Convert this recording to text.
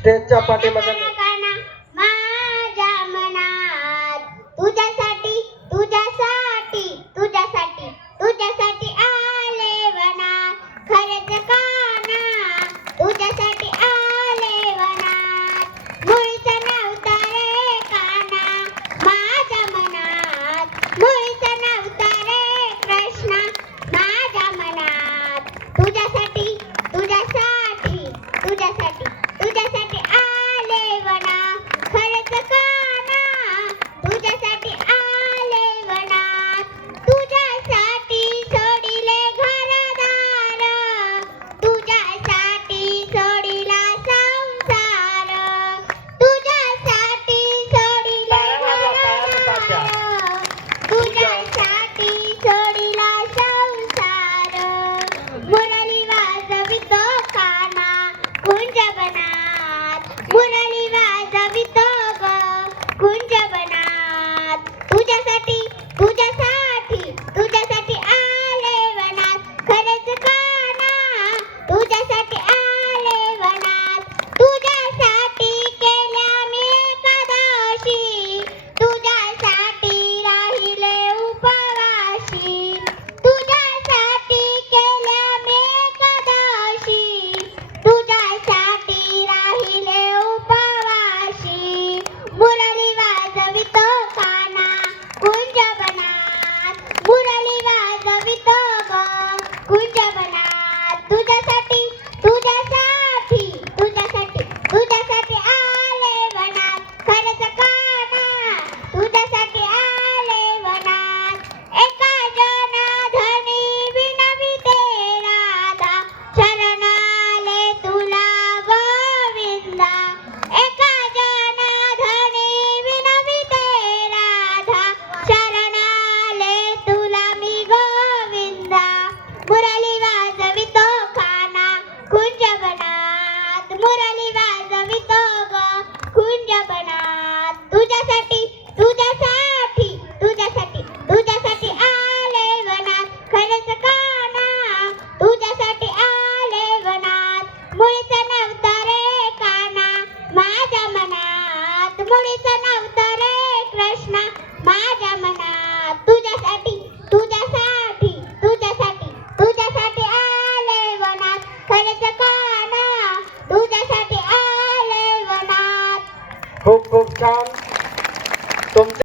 स्टेजच्या पाठीमागे 独家三 आंबोळीचा नवतर रे कृष्णा. माझ्या मना तुझ्यासाठी तुझ्यासाठी तुझ्यासाठी तुझ्यासाठी आले वनात. खरेच काना तुझ्यासाठी आले वनात. खूप खूप छान.